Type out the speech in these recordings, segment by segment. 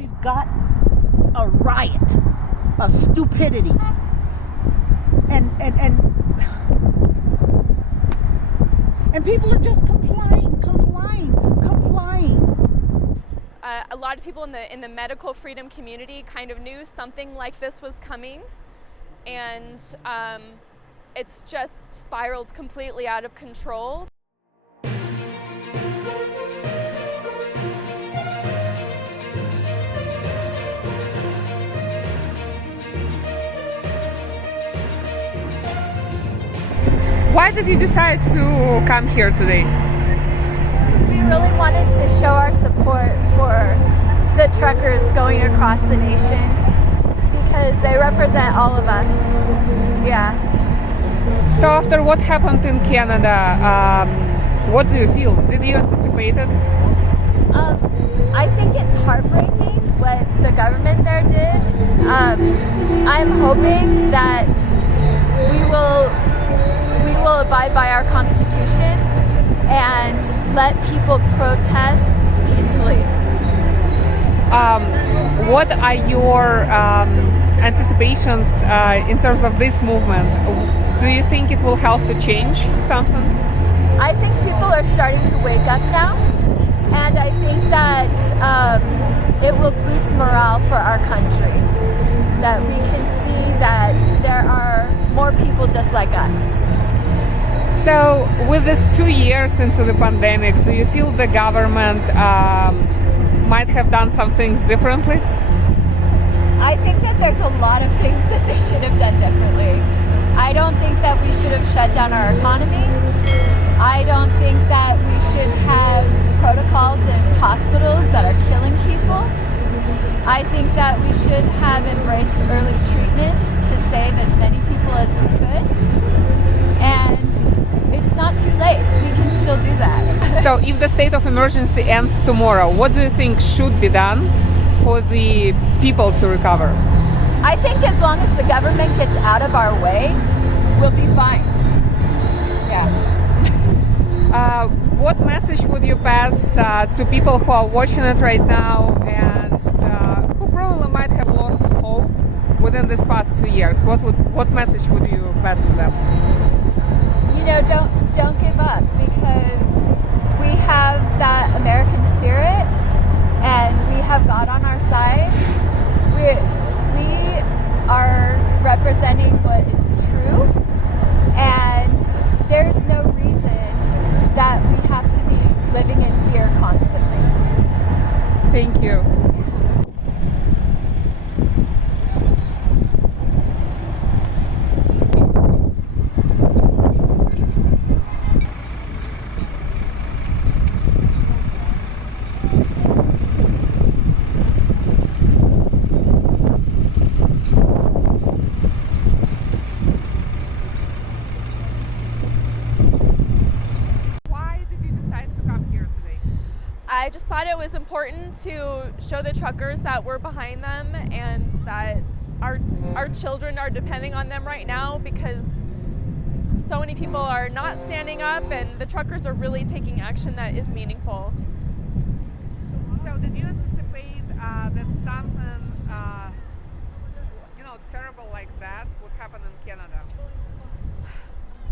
we've got a riot of stupidity. And people are just complying. A lot of people in the medical freedom community kind of knew something like this was coming, and it's just spiraled completely out of control. Why did you decide to come here today? We really wanted to show our support for the truckers going across the nation because they represent all of us. Yeah. So after what happened in Canada, what do you feel? Did you anticipate it? I think it's heartbreaking what the government there did. I'm hoping that we will abide by our Constitution and let people protest peacefully. What are your anticipations in terms of this movement? Do you think it will help to change something? I think people are starting to wake up now, and I think that it will boost morale for our country, that we can see that there are more people just like us. So with this 2 years into the pandemic, do you feel the government might have done some things differently? I think that there's a lot of things that they should have done differently. I don't think that we should have shut down our economy. I don't think that we should have protocols in hospitals that are killing people. I think that we should have embraced early treatment to save as many people as we could. And it's not too late. We can still do that. So if the state of emergency ends tomorrow, what do you think should be done for the people to recover? I think as long as the government gets out of our way, we'll be fine. Yeah. What message would you pass to people who are watching it right now and who probably might have lost hope within this past 2 years? What message would you pass to them? You know, don't give up, because we have that American spirit and we have God on our side. We are representing what is true, and there's no reason that we have to be living in fear constantly. Thank you. I just thought it was important to show the truckers that we're behind them and that our children are depending on them right now, because so many people are not standing up and the truckers are really taking action that is meaningful. So did you anticipate that something terrible like that would happen in Canada?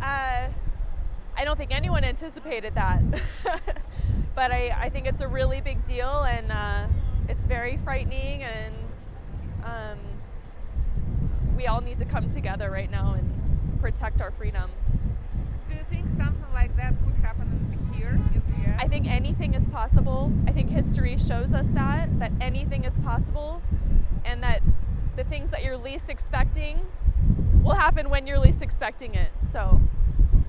I don't think anyone anticipated that. But I think it's a really big deal, and it's very frightening, and we all need to come together right now and protect our freedom. Do you think something like that could happen here in the US? I think anything is possible. I think history shows us that anything is possible, and that the things that you're least expecting will happen when you're least expecting it. So,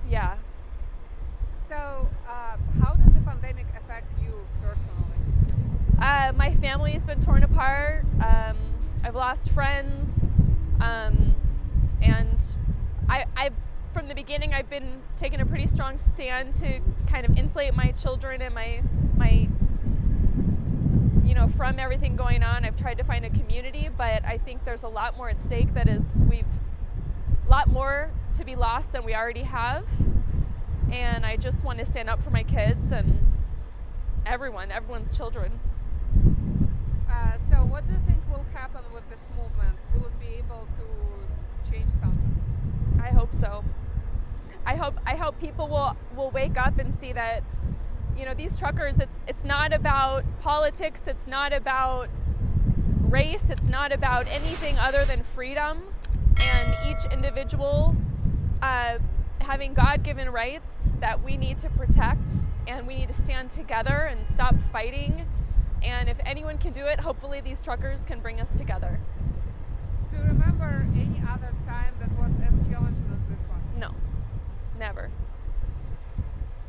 yeah. So, how did the pandemic affect you personally? My family has been torn apart. I've lost friends, and I, from the beginning, I've been taking a pretty strong stand to kind of insulate my children and my from everything going on. I've tried to find a community, but I think there's a lot more at stake. A lot more to be lost than we already have. And I just want to stand up for my kids and everyone's children. So what change something. I hope so. I hope people will wake up and see that, you know, these truckers, it's not about politics, it's not about race, it's not about anything other than freedom and each individual having God-given rights that we need to protect, and we need to stand together and stop fighting. And if anyone can do it, hopefully these truckers can bring us together. Do you remember any other time that was as challenging as this one? No, never.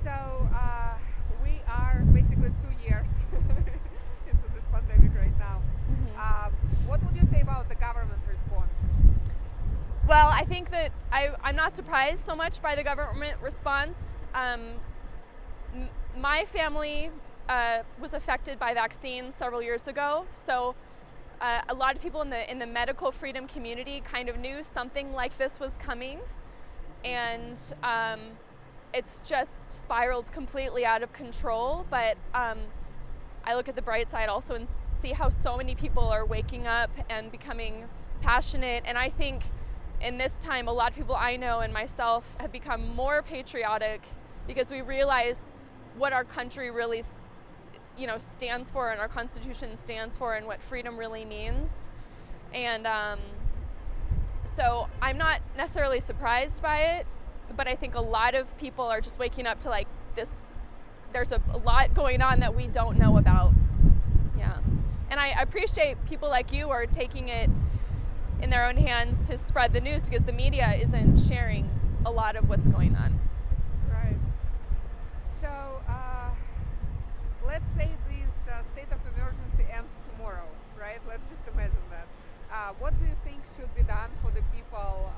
So we are basically 2 years into this pandemic right now. What would you say about the government response? Well, I think that I'm not surprised so much by the government response. My family was affected by vaccines several years ago, so a lot of people in the medical freedom community kind of knew something like this was coming, and it's just spiraled completely out of control. But I look at the bright side also and see how so many people are waking up and becoming passionate, and I think in this time a lot of people I know and myself have become more patriotic because we realize what our country really stands for, and our Constitution stands for, and what freedom really means. And so I'm not necessarily surprised by it, but I think a lot of people are just waking up to like this. There's a lot going on that we don't know about. Yeah. And I appreciate people like you who are taking it in their own hands to spread the news, because the media isn't sharing a lot of what's going on. Right. So let's say this state of emergency ends tomorrow, right? Let's just imagine that. What do you think should be done for the people,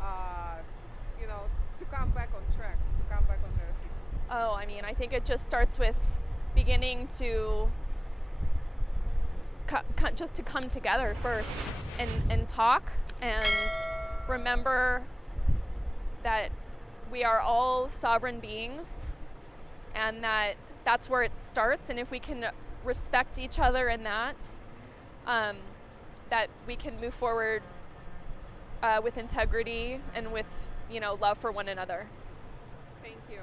to come back on track, to come back on their feet? Oh, I mean, I think it just starts with beginning to just to come together first and talk and remember that we are all sovereign beings, and that's where it starts. And if we can respect each other in that we can move forward with integrity and with, love for one another. Thank you.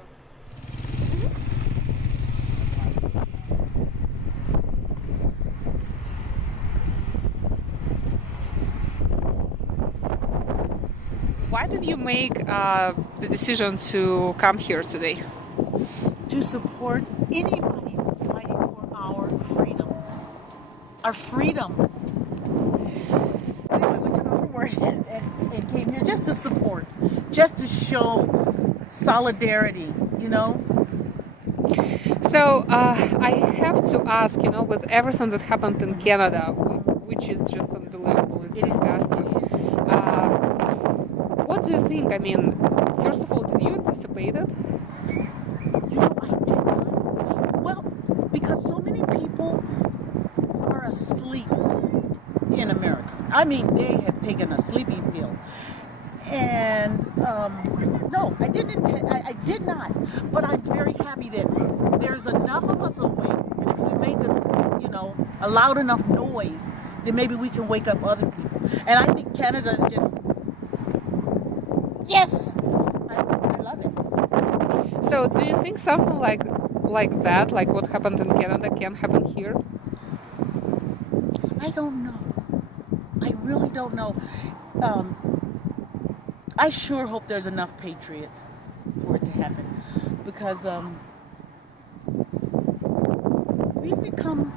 Why did you make the decision to come here today? To support anybody fighting for our freedoms. Our freedoms. Anyway, we took off from work and came here just to support, just to show solidarity, So I have to ask, with everything that happened in Canada, which is just unbelievable, it's disgusting. What do you think? I mean, first of all, did you anticipate it? I did not. Well, because so many people are asleep in America. I mean, they have taken a sleeping pill. And no, I did not. But I'm very happy that there's enough of us awake, and if we make a loud enough noise, then maybe we can wake up other people. And I think Canada is just, yes, I love it. So, do you think something like that, like what happened in Canada, can happen here? I don't know. I really don't know. I sure hope there's enough patriots for it to happen, because we've become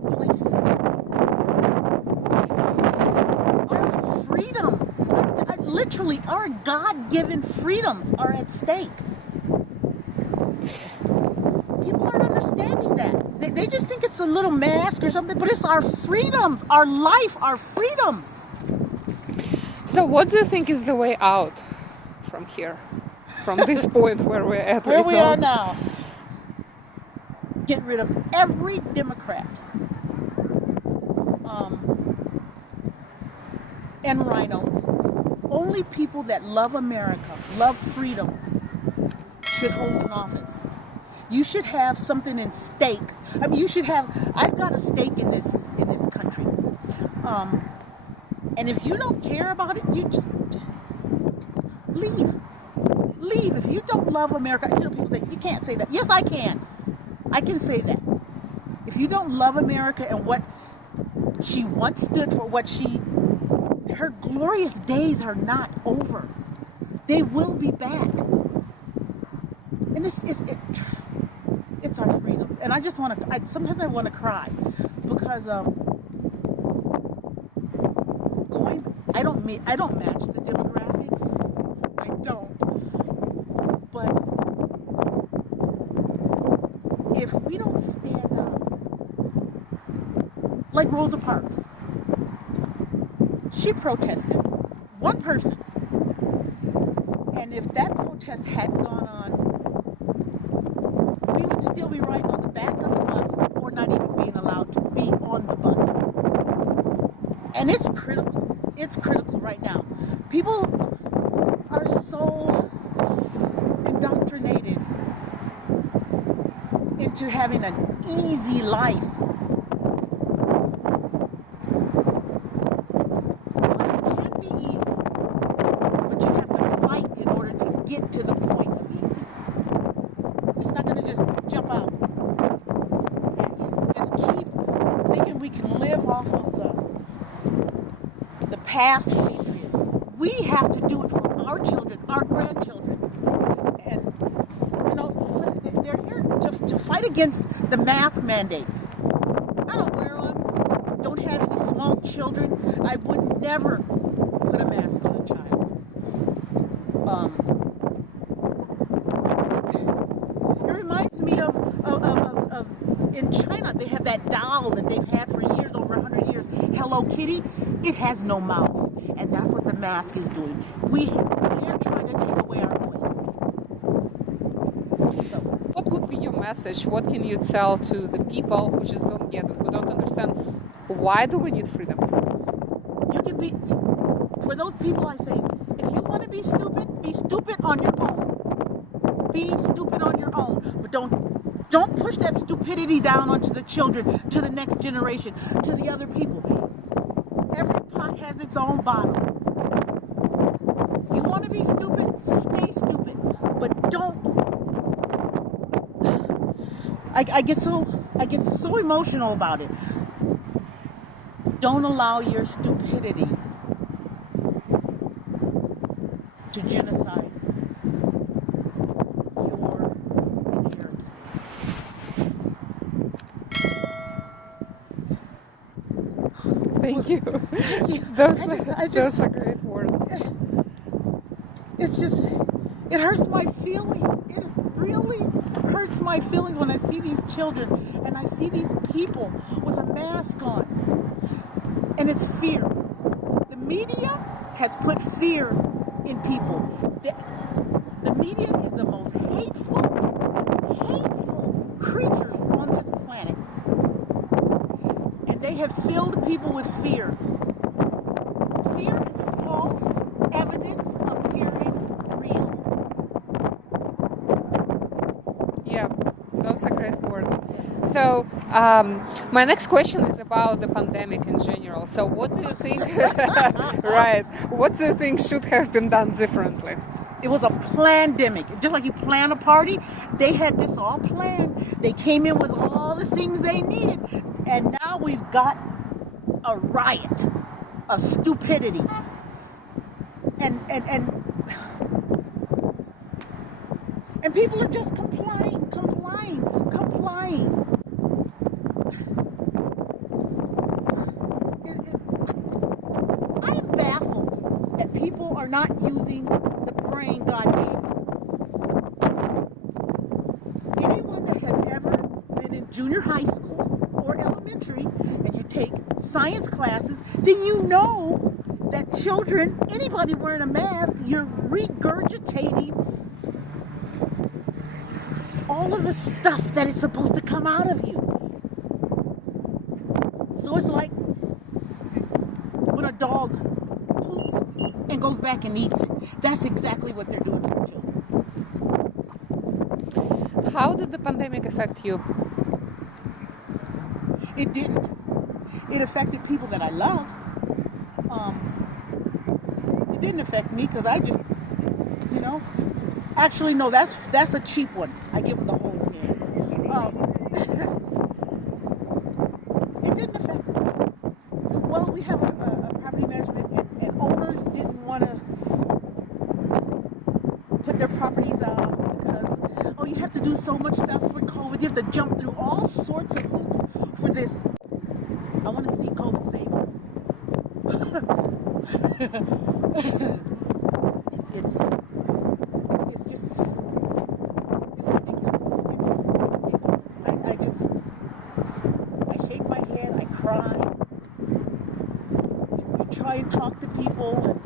complacent. Our freedom, literally our God-given freedoms are at stake. People aren't understanding that. They just think it's a little mask or something, but it's our freedoms, our life, our freedoms. So what do you think is the way out from here? From this point where we're at where right we now? are now. Get rid of every Democrat and rhinos. Only people that love America, love freedom, should hold an office. You should have something in stake. I mean, I've got a stake in this country. And if you don't care about it, you just leave. Leave. If you don't love America, people say, you can't say that. Yes, I can. I can say that. If you don't love America and what she once stood for, her glorious days are not over. They will be back. And it's our freedom. And I just want to, sometimes I want to cry because I don't match the demographics. I don't. But if we don't stand up, like Rosa Parks, she protested, one person. And if that protest hadn't gone on, we would still be riding on the back of the bus or not even being allowed to be on the bus. And it's critical. It's critical right now. People are so indoctrinated into having an easy life. Life can be easy, but you have to fight in order to get to the point of easy. It's not going to just jump out. Just keep thinking we can live off of the past patriots. We have to do it for our children, our grandchildren. And, they're here to fight against the mask mandates. I don't wear them, don't have any small children. I would never put a mask on a child. It reminds me of in China, they have that doll that they've had for years, over 100 years, Hello Kitty. It has no mouth, and that's what the mask is doing. They're trying to take away our voice. So, what would be your message? What can you tell to the people who just don't get it, who don't understand why do we need freedoms? You can be, for those people I say, if you want to be stupid on your own. Be stupid on your own, but don't push that stupidity down onto the children, to the next generation, to the other people. Every pot has its own bottom. You want to be stupid, stay stupid, but don't. I get so emotional about it. Don't allow your stupidity to genocide your inheritance. Thank you. Those are great words. It's just, it hurts my feelings. It really hurts my feelings when I see these children and I see these people with a mask on. And it's fear. The media has put fear in people. The media is the most hateful creatures on this planet. And they have filled people with fear. Fear is false evidence appearing real. Yeah, those are great words. So, my next question is about the pandemic in general. So, what do you think? Right. What do you think should have been done differently? It was a pandemic. Just like you plan a party, they had this all planned. They came in with all the things they needed. And now we've got a riot of stupidity. And people are just complying. I am baffled that people are not using the brain God gave them. Anyone that has ever been in junior high school or elementary and you take science classes, then you know that children, anybody wearing a mask, you're regurgitating all of the stuff that is supposed to come out of you. So it's like when a dog poops and goes back and eats it. That's exactly what they're doing to the children. How did the pandemic affect you? It didn't. It affected people that I love. It didn't affect me because I just, you know. Actually, no, that's a cheap one. I give them the whole head. It didn't affect me. Well, we have a property management, and owners didn't want to put their properties out because, oh, you have to do so much stuff for COVID. You have to jump through all sorts of hoops for this. I want to see COVID save them. it's just, it's ridiculous. It's ridiculous. I shake my head, I cry. You try and talk to people, and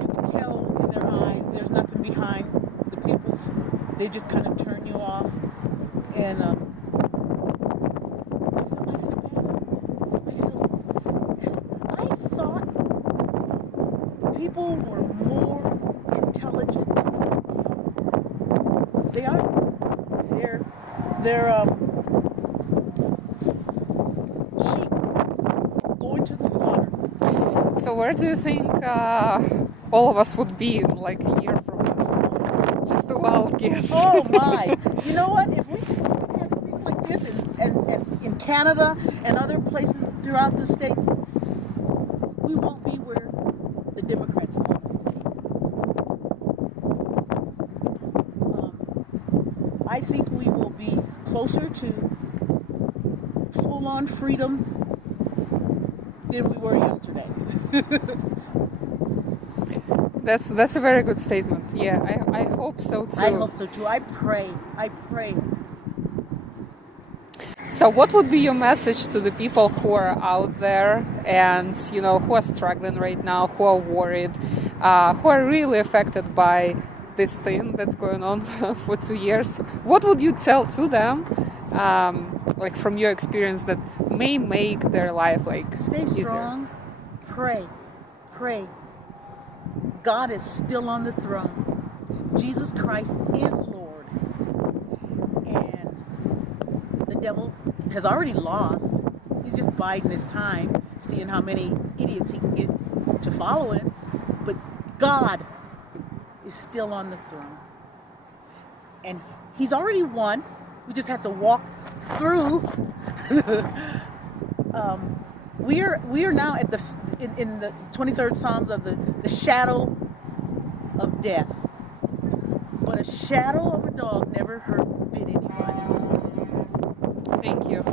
you can tell in their eyes there's nothing behind the pimples. They just kind of turn you off. And I thought people were more intelligent than they are. They're sheep going to the slaughter. So where do you think all of us would be in like a year from now? Just a wild guess. Oh my! You know what? If we had things like this in Canada and other places throughout the states, we won't be where the Democrats want us to be. I think we will be closer to full-on freedom than we were yesterday. That's a very good statement. Yeah, I hope so too. I hope so too. I pray. So what would be your message to the people who are out there and, you know, who are struggling right now, who are worried, who are really affected by this thing that's going on for 2 years? What would you tell to them, like from your experience, that may make their life like stay easier? strong, pray. God is still on the throne. Jesus Christ is Lord. And the devil has already lost. He's just biding his time, seeing how many idiots he can get to follow him. But God is still on the throne. And he's already won. We just have to walk through. We are now at in the 23rd Psalms of the shadow of death. But a shadow of a dog never bit anybody. Thank you.